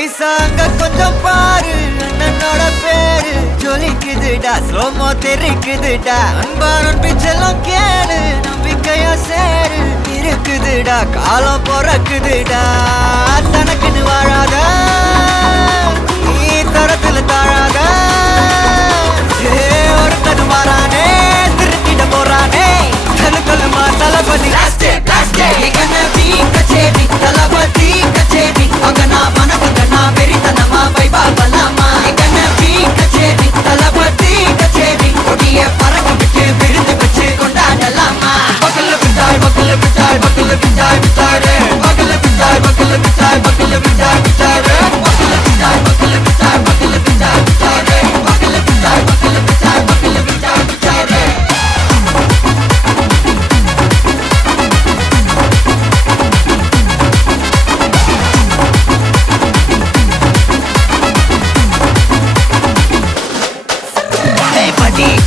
ஐசா அங்க கொஞ்சம் பாரு அண்ணனோட பேரு ஜொலிக்குதுடா ஸ்லோமோ தெரிக்குதுடா அன்பானன் பிச்செல்லாம் கேளு நம்பிக்கையா சேரு இருக்குதுடா காலம் பிறக்குதுடா தனக்குன்னு வாழாத நீ தரத்துல தாழாத ஒருத்தனு மாறானே திருத்திட போறானே கல்லுமா தளபதி கச்சேரி தளபதி கச்சேரி அங்கனா மனமுங்கனா வெறித்தனமா வைபா பலாமா கச்சேரி தளபதி கச்சேரி கொடிய பறக்க விட்டு விருந்து வச்சு கொண்டாடலாமா பக்கல விட்டாய் பக்கல விட்டாய் பக்கல விட்டாய் விட்டாரு பக்கல விட்டாய் பக்கல விட்டாய் பக்கல விட்டாய் விட்டாரு பக்கல விட்டாய் பக்கல விட்டாய் பக்கல விட்டாய் விட்டாரு பக்கல விட்டாய் பக்கல விட்டாய் பக்கல விட்டாய் விட்டாரு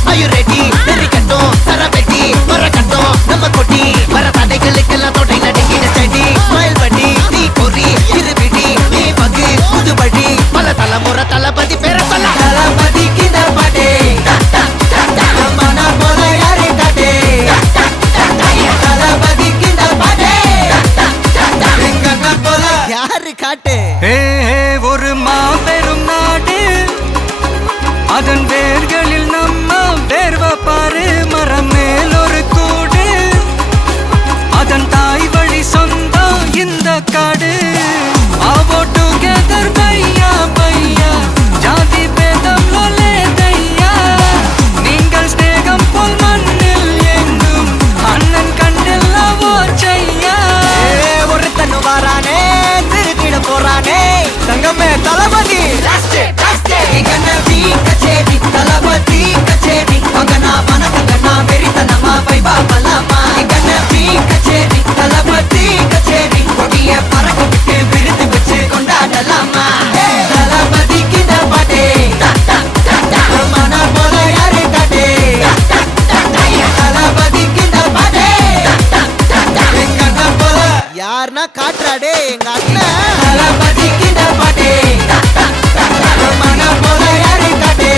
Are you ready? Derikattom, Sarabeti, Marakattom, Namakoti, Maratadaigalukella thodai nadingira steady. Smile buddy, nee kori, irubidi, nee bagi, mudubadi, pala talamura talapati pera pala. Talapati kinda pade, mana bola yare kade. Talapati kinda pade, engana bola yaru kaate. Hey, oru maaperum naadu, adan vergalil namma verva paru maram mel oru koodu adan taai vali sondam indha kaadu avo together bhaiya bhaiya jati bedam lole daiya neengal snegam pol mannil engum annan kandella vochaiya ஒருத்தனு வாரானே திருத்திட போறானே தங்கமே தளபதி கச்சேரி தளபதி கச்சேரி அங்கனா மனமுங்கனா வெறித்தனமா வைபா Balama கச்சேரி தளபதி கச்சேரி கொடிய பறக்க விட்டு விருந்து வச்சு கொண்டாடலாமா தளபதி கிட்ட பாட்டே மன போல யாரு காட்டே தளபதி கிட்ட பாட்டே எங்க அண்ணன் போல யாருன்னா காட்டுறாடே எங்க அண்ணன் தளபதி கிட்ட பாட்டே மன போல யாரு காட்டே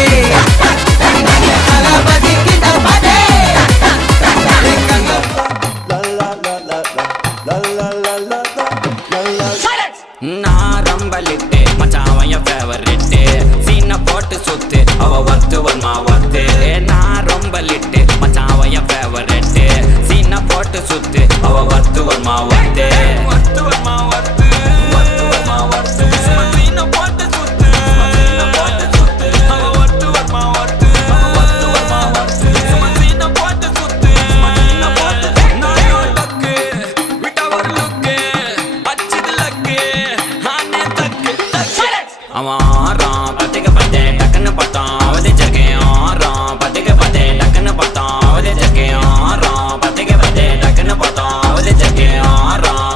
தளபதி கிட்ட பாட்டே எங்க அண்ணன் நான் ரம்பலிட்டு மச்சான் என் ஃபேவரிட்டு சீனை போட்டு சுத்து அவ வத்து வர்மா வத்து நான் ரம்பலிட்டு மச்சான் என் ஃபேவரிட்டு சீனை போட்டு சுத்து அவ வத்து வர்மா வத்து வத்து வர்மா வத்து வத்து வர்மா வத்து சீனை போட்டு சுத்து சீனை போட்டு சுத்து அவ வத்து வர்மா வத்து வத்து வர்மா வத்து சீனை போட்டு சுத்து சீனை போட்டு நான் டக்கு விட்டா ஒரு லுக்கு அச்சிது லக்கு அவன் ஆறான் பத்திக்க பத்தே டக்குன்னு பார்த்தான் அவதிச்சிருக்கேன் ஆறான் பத்திக்க பத்தே டக்குன்னு பார்த்தான் அவதிச்சிருக்கேன் ஆறான் பத்திக்க பத்தே டக்குன்னு பார்த்தான் அவதிச்சிருக்கேன் ஆறான்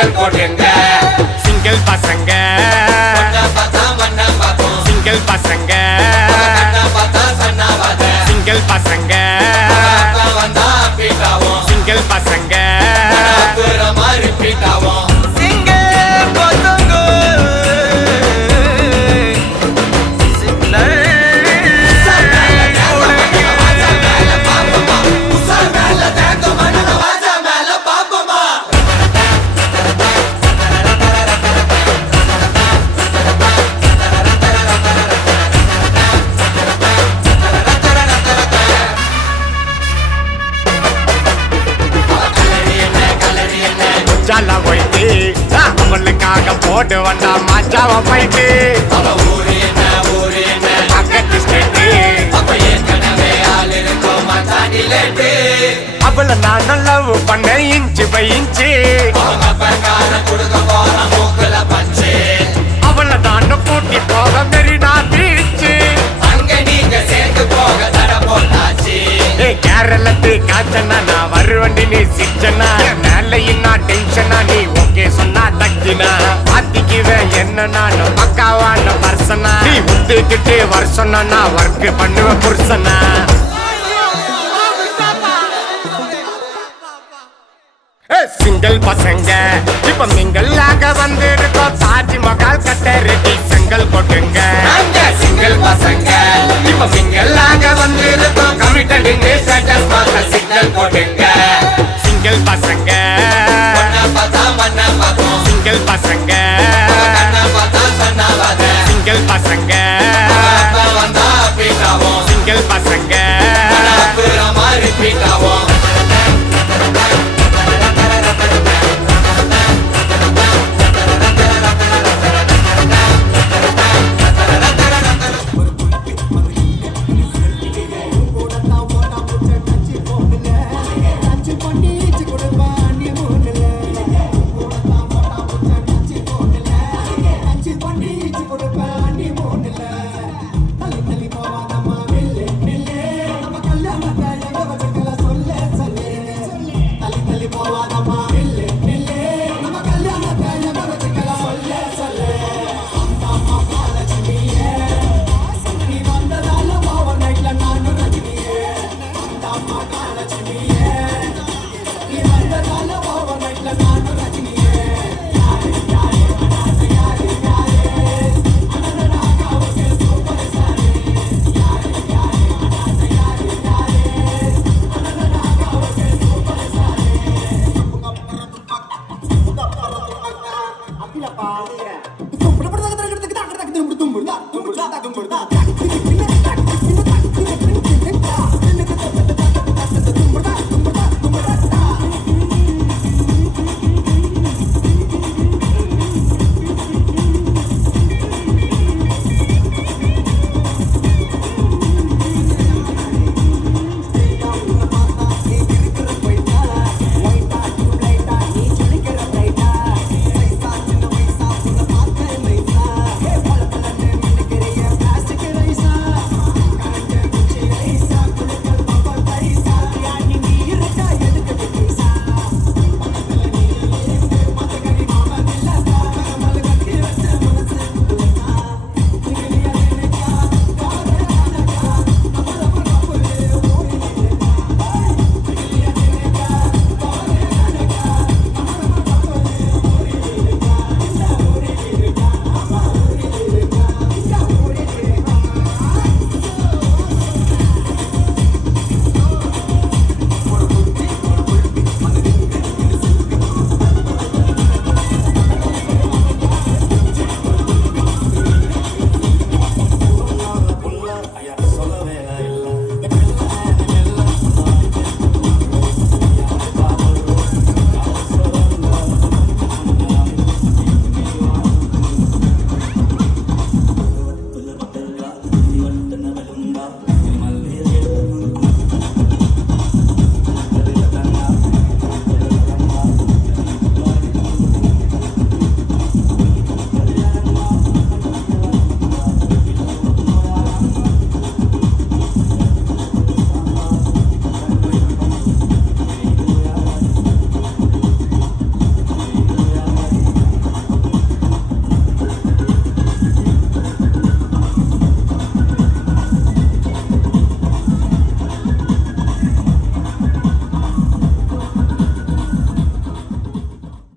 சிங்கிள் போட்டுங்க சிங்கிள் பசங்க பொண்ண பார்த்தா மண்ண பார்க்கும் சிங்கிள் பசங்க கண்ண பார்த்தா சன்னாவாத சிங்கிள் பசங்க அப்பா வந்தா பீட்டாவும் சிங்கிள் பசங்க அப்புறமா ரிப்பீட் ஆகும் சிங்கிள் பசங்க சிக்னல் மேல பாப்பமா உசார் மேல தேங்க மண்ண வாஜா மேல பாப்பமா ஜால போயிட்டு அவங்களுக்காக போட்டு வந்தா மாச்சாவ போயிட்டு அவ ஊரு என்ன பக்கத்து ஸ்டேட்டு அப்ப ஏற்கனவே ஆள் இருக்கும் மச்சானி லேட்டு அவளை நான் லவ் பண்ண இன்ச்சு பை இன்ச்சு அவங்க பங்கான குடுக்க போற மூக்குல பஞ்சு அவளை நான் கூட்டி போக மெரினா பீச்சு அங்க நீங்க சேர்த்து போக தட போட்டாச்சு கேரளத்து காச்சனா நான் வருவண்டி நீ சிச்சனா மேலையும் நான் டென்ஷனா நீ ஓகே சொன்னா தக்கினா மாத்திக்குவேன் என்ன நான் பக்காவான பர்சனா நீ உத்துக்கிட்டு வருஷம்னா நான் ஒர்க் பண்ணுவேன் புருஷனா சிங்கிள் பசங்க இப்ப மிங்கல் ஆக வந்து இருக்கோம் தாஜ்மஹால் கட்ட ரெடி செங்கல் கொட்டுங்க நாங்க சிங்கிள் பசங்க இப்ப சிங்கிளாக வந்து இருக்கோம் கமிட்டடுன்னு ஸ்டேட்டஸ் மாத்த சிக்னல் போட்டுங்க சிங்கிள் பசங்க பொண்ண பார்த்தா மண்ண பார்க்கும் சிங்கிள் பசங்க கண்ண பார்த்தா சன்னாவாத சிங்கிள் பசங்க அப்பா வந்தா பீட்டாவும் சிங்கிள் பசங்க அப்புறமா ரிப்பீட் ஆகும் தள்ளி தள்ளி போவாதம்மா வெள்ளு நெல்லு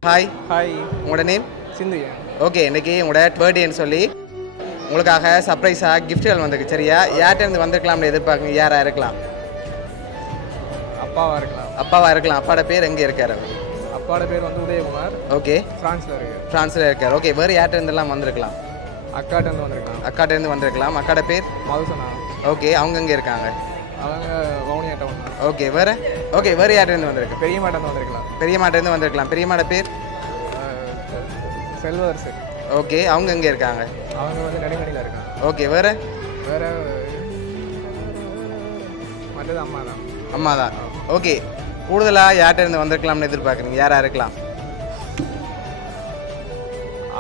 ஹாய், ஹாய் உங்களோட நேம்? சிந்துயா. ஓகே, இன்னைக்கு உங்களோட பர்த்டேன்னு சொல்லி உங்களுக்காக சர்ப்ரைஸாக கிஃப்ட்டுகள் வந்திருக்கு. சரியா? யார்கிட்டேருந்து வந்திருக்கலாம்னு எதிர்பார்க்குங்க? யாராக இருக்கலாம்? அப்பாவாக இருக்கலாம். அப்பாவா இருக்கலாம். அப்பாவோட பேர் எங்கே இருக்கார்? அவர் அப்பாவோட பேர் வந்து உதயகுமார். ஓகே, ஃப்ரான்ஸில் இருக்கு. ஃப்ரான்ஸில் இருக்கார். ஓகே, வேறு யார்கிட்டேருந்துலாம் வந்திருக்கலாம்? அக்காட்டேருந்து வந்திருக்காங்க. அக்காட்டேருந்து வந்திருக்கலாம். அக்காட பேர்? மதுசனா. ஓகே, அவங்க எங்கே இருக்காங்க? அவங்க வவுனியாட்ட வந்தாங்க. ஓகே, வேறு? ஓகே, வேறு யார்கிட்டேருந்து வந்திருக்கு? பெரியமாட்டேருந்து வந்திருக்கலாம். பெரியம்மாட்டேருந்து வந்திருக்கலாம். பெரியம்மாட பேர்? செல்வரசு. ஓகே, அவங்க எங்கே இருக்காங்க? அவங்க வந்து நெடுங்கணியில் இருக்காங்க. ஓகே, வேறு? வேற மற்றது அம்மா தான். அம்மா தான். ஓகே, கூடுதலாக யார்கிட்டேருந்து வந்திருக்கலாம்னு எதிர்பார்க்குறீங்க? யாராக இருக்கலாம்?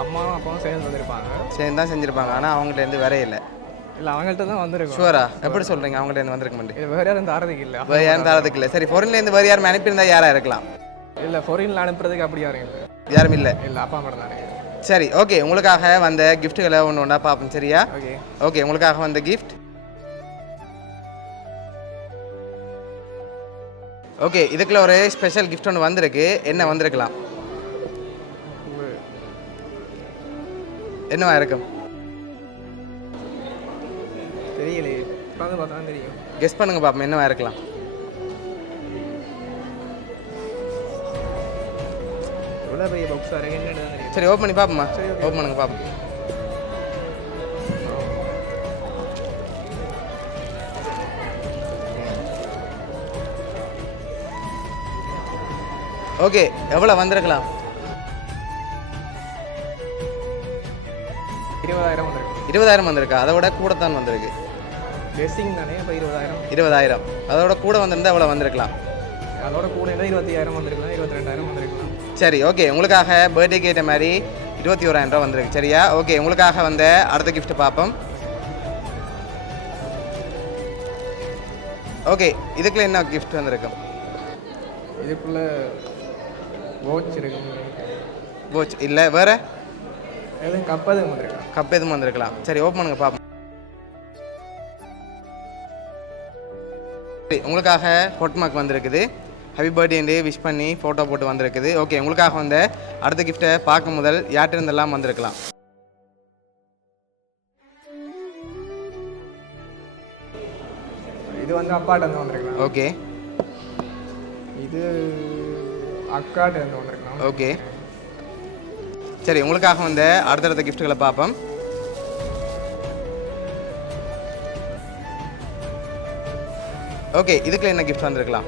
அம்மாவும் அப்பாவும் சேர்ந்து வந்திருப்பாங்க. சரி தான் செஞ்சுருப்பாங்க. ஆனால் அவங்கள்ட்டேருந்து வரே இல்லை. இல்லை, அவங்கள்ட்ட தான் வந்திருக்கோம். ஷுவரா? எப்படி சொல்கிறீங்க அவங்கள்ட்டேருந்து வந்திருக்க மாட்டேன்? இது வேறு யாரும் தாரதுக்கு இல்லை. வேறு யாரும் தரதுக்கு இல்லை. சரி, ஃபாரின்லேருந்து வேறு யாரும் அனுப்பியிருந்தா யாராக இருக்கலாம்? இல்லை, ஃபாரினில் அனுப்புறதுக்கு அப்படி யாரும் இல்லை. யாரும் இல்லை. இல்லை, அப்பா மட்டும் தானே. சரி, ஓகே, உங்களுக்காக வந்த கிஃப்ட்டுகளை ஒன்று ஒன்றா பார்ப்போம். சரியா? ஓகே. ஓகே, உங்களுக்காக வந்த கிஃப்ட். ஓகே, இதுக்குள்ள ஒரு ஸ்பெஷல் கிஃப்ட் ஒன்று வந்திருக்கு. என்ன வந்திருக்கலாம்? என்னவா இருக்கும்? தெரியலையே, உட்காந்து பார்த்தா தான் தெரியும். கெஸ் பண்ணுங்க பாப்போம், என்னவா இருக்கலாம்? எவ்வளோ பெரிய பாக்ஸாக இருக்கு என்னன்னு தான் தெரியும். சரி, ஓப்பன் பண்ணி பார்ப்போமா? சரி, ஓப்பன் பண்ணுங்க பார்ப்போம். ஓகே, எவ்வளோ வந்திருக்கலாம்? 20,000 வந்திருக்கு. 20,000 வந்திருக்கா? அதை விட கூட தான் வந்திருக்கு. கெஸ்ஸிங் தானே. இப்போ 20,000. 20,000 அதோட கூட வந்திருந்தா எவ்வளோ வந்திருக்கலாம்? அதோட கூட இருந்தால் 25,000 வந்திருக்கலாம், 22,000 வந்திருக்கலாம். சரி, ஓகே, உங்களுக்காக பர்த்டேக்கு ஏற்ற மாதிரி 21,000 ரூபா வந்திருக்கு. சரியா? ஓகே, உங்களுக்காக வந்த அடுத்த கிஃப்ட் பார்ப்போம். ஓகே, இதுக்குள்ள என்ன கிஃப்ட் வந்திருக்கும்? இதுக்குள்ள வாட்ச் இருக்கு. வாட்ச் இல்லை, வேறு எதுவும் கப் எதுவும் வந்திருக்கலாம். கப் எதுவும் வந்திருக்கலாம். சரி, ஓப்பன் பண்ணுங்க பார்ப்போம். சரி, உங்களுக்காக ஹாட் மார்க் வந்திருக்குது. ஹாப்பி பர்த்டே விஷ் பண்ணி ஃபோட்டோ போட்டு வந்திருக்குது. ஓகே, உங்களுக்காக வந்த அடுத்த கிஃப்ட்டை பார்க்கும் முதல் யார்கிட்ட இருந்தெல்லாம் வந்திருக்கலாம்? இது வந்து அப்பாட்ட இருந்து வந்திருக்கலாம். ஓகே, இது அக்காட்ட இருந்து வந்திருக்கலாம். ஓகே, சரி, உங்களுக்காக வந்த அடுத்தடுத்த கிஃப்ட்டுகளை பார்ப்போம். ஓகே, இதுக்குள்ள என்ன கிஃப்ட் வந்திருக்கலாம்?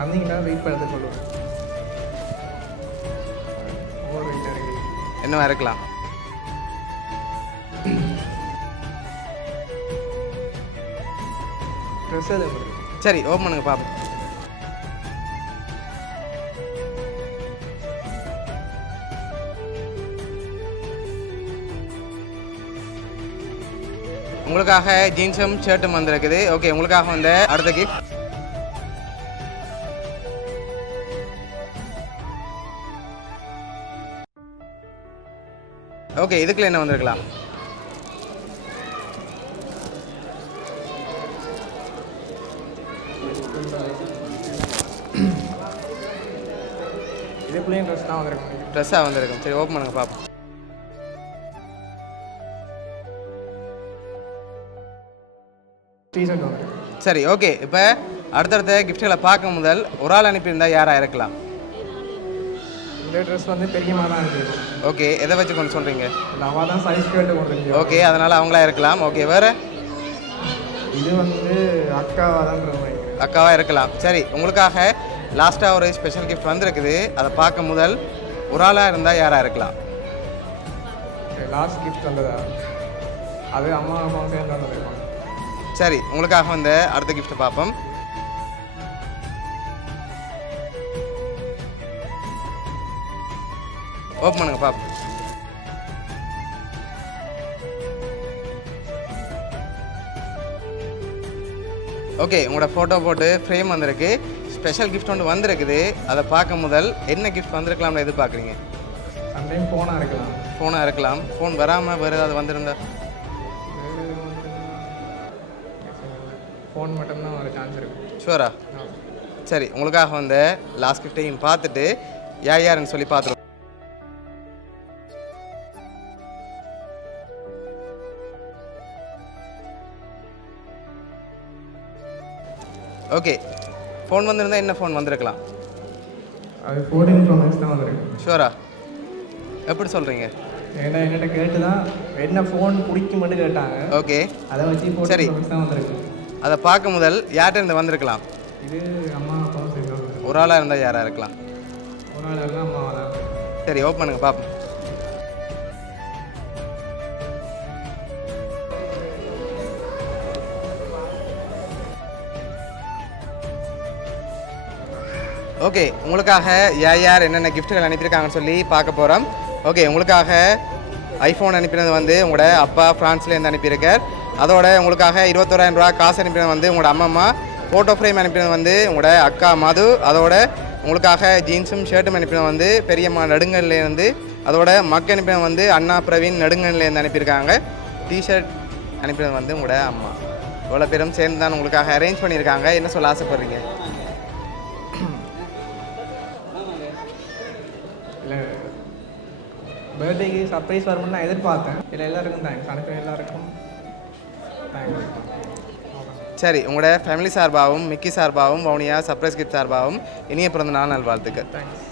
வந்தீங்கன்னா வெயிட் பண்ணது சொல்லுவேன். ஓவர் வெயிட் இருக்கு. என்னவா இருக்கலாம்? ட்ரெஸ் எதுவும் இருக்கு. சரி, ஓப்பன் பண்ணுங்க பார்ப்போம். உங்களுக்காக ஜீன்ஸும் ஷர்ட்டும் வந்திருக்குது. ஓகே, உங்களுக்காக வந்த அடுத்த கிஃப்ட். ஓகே, இதுக்குள்ள என்ன வந்திருக்கலாம்? இதுக்குள்ளேயும் ட்ரெஸ் தான் வந்திருக்கும். ட்ரெஸ்ஸாக வந்திருக்கும். சரி, ஓப்பன் பண்ணுங்க பார்ப்போம். டிஷர்ட் வந்திருக்கு. சரி, ஓகே, இப்போ அடுத்தடுத்த கிஃப்ட்டுகளை பார்க்க முதல் ஒரு ஆள் அனுப்பியிருந்தால் யாராக இருக்கலாம்? இந்த ட்ரெஸ் வந்து பெரியம்மா தான் அனுப்பியிருக்கோம். ஓகே, எதை வச்சு கொண்டு சொல்கிறீங்க? இல்லை, அவள் தான் சைஸ் கேட்டு கொண்டு. ஓகே, அதனால் அவங்களா இருக்கலாம். ஓகே, வேறு? இது வந்து அக்காவாக தான் நினைக்கிறேன். அக்காவாக இருக்கலாம். சரி, உங்களுக்காக லாஸ்ட்டாக ஒரு ஸ்பெஷல் கிஃப்ட் வந்திருக்குது. அதை பார்க்க முதல் ஒரு ஆளாக இருந்தால் யாராக இருக்கலாம்? லாஸ்ட் கிஃப்ட் வந்ததா? அது அம்மா அப்பாவும் சேர்ந்து வந்திருப்பாங்க. சரி, உங்களுக்காக வந்த அடுத்த கிஃப்ட்டை பார்ப்போம். ஓப்பன் பண்ணுங்க பார்ப்போம். ஓகே, உங்களோட ஃபோட்டோ போட்டு ஃப்ரேம் வந்திருக்கு. ஸ்பெஷல் கிஃப்ட் ஒன்று வந்திருக்குது. அதை பார்க்க முதல் என்ன கிஃப்ட் வந்திருக்கலாம்னு எதிர்பார்க்குறீங்க? சம்டைம் ஃபோனாக இருக்கலாம். ஃபோனாக இருக்கலாம். ஃபோன் வராமல் வேறு ஏதாவது வந்திருந்தா? ஃபோன் மட்டும்தான் வர சான்ஸ் இருக்குது. ஷுவரா? சரி உங்களுக்காக வந்து லாஸ்ட் கிஃப்டையும் பார்த்துட்டு யாருன்னு சொல்லி பார்த்துருவோம். ஓகே, ஃபோன் வந்திருந்தா என்ன ஃபோன் வந்திருக்கலாம்? அது 14 Pro Max தான் வந்திருக்கு. ஷூரா? எப்படி சொல்கிறீங்க? ஏன்னா என்கிட்ட கேட்டு தான் என்ன ஃபோன் பிடிக்குமென்னு கேட்டாங்க. ஓகே அதை வச்சு 14 சரி. Pro Max தான் வந்திருக்கு. அதை பார்க்க முதல் யார்கிட்ட இருந்து வந்திருக்கலாம்? இது அம்மா அப்பாவும் சேர்ந்து ஒரு ஆளாக இருந்தால் யாராக இருக்கலாம்? ஒரு நாள் எல்லாம் அம்மாவை தான். சரி ஓப்பன் பண்ணுங்க பார்ப்போம். ஓகே, உங்களுக்காக யார் என்னென்ன கிஃப்ட்டுகள் அனுப்பியிருக்காங்கன்னு சொல்லி பார்க்க போகிறோம். ஓகே, உங்களுக்காக ஐஃபோன் அனுப்பினது வந்து உங்களோட அப்பா ஃப்ரான்ஸ்லேருந்து அனுப்பியிருக்கார். அதோட உங்களுக்காக 21,000 ரூபா காசு அனுப்பினது வந்து உங்களோட அம்மா. ஃபோட்டோ ஃப்ரேம் அனுப்பினது வந்து உங்களோட அக்கா மது. அதோட உங்களுக்காக ஜீன்ஸும் ஷர்ட்டும் அனுப்பினது வந்து பெரியம்மா நெடுங்கல்லேருந்து. அதோட மக்கு அனுப்பினது வந்து அண்ணா பிரவீன் நெடுங்கல்லேருந்து அனுப்பியிருக்காங்க. டிஷர்ட் அனுப்பினது வந்து உங்களோட அம்மா. இவ்வளோ பேரும் சேர்ந்து தான் உங்களுக்காக அரேஞ்ச் பண்ணியிருக்காங்க. என்ன சொல்ல ஆசைப்படுறீங்க? இல்லை பர்த்டேக்கு சர்ப்ரைஸ் வரும்னு நான் எதிர்பார்த்தேன். இல்லை எல்லாருக்கும் தேங்க்ஸ். அனுப்பின எல்லாருக்கும் தேங்க்ஸ். சரி, உங்களோட ஃபேமிலி சார்பாகவும் மிக்கி சார்பாகவும் வவுனியா சர்ப்ரைஸ் கிஃப்ட் சார்பாகவும் இனிய பிறந்த நாள் நல்வாழ்த்துக்கள். தேங்க்ஸ்.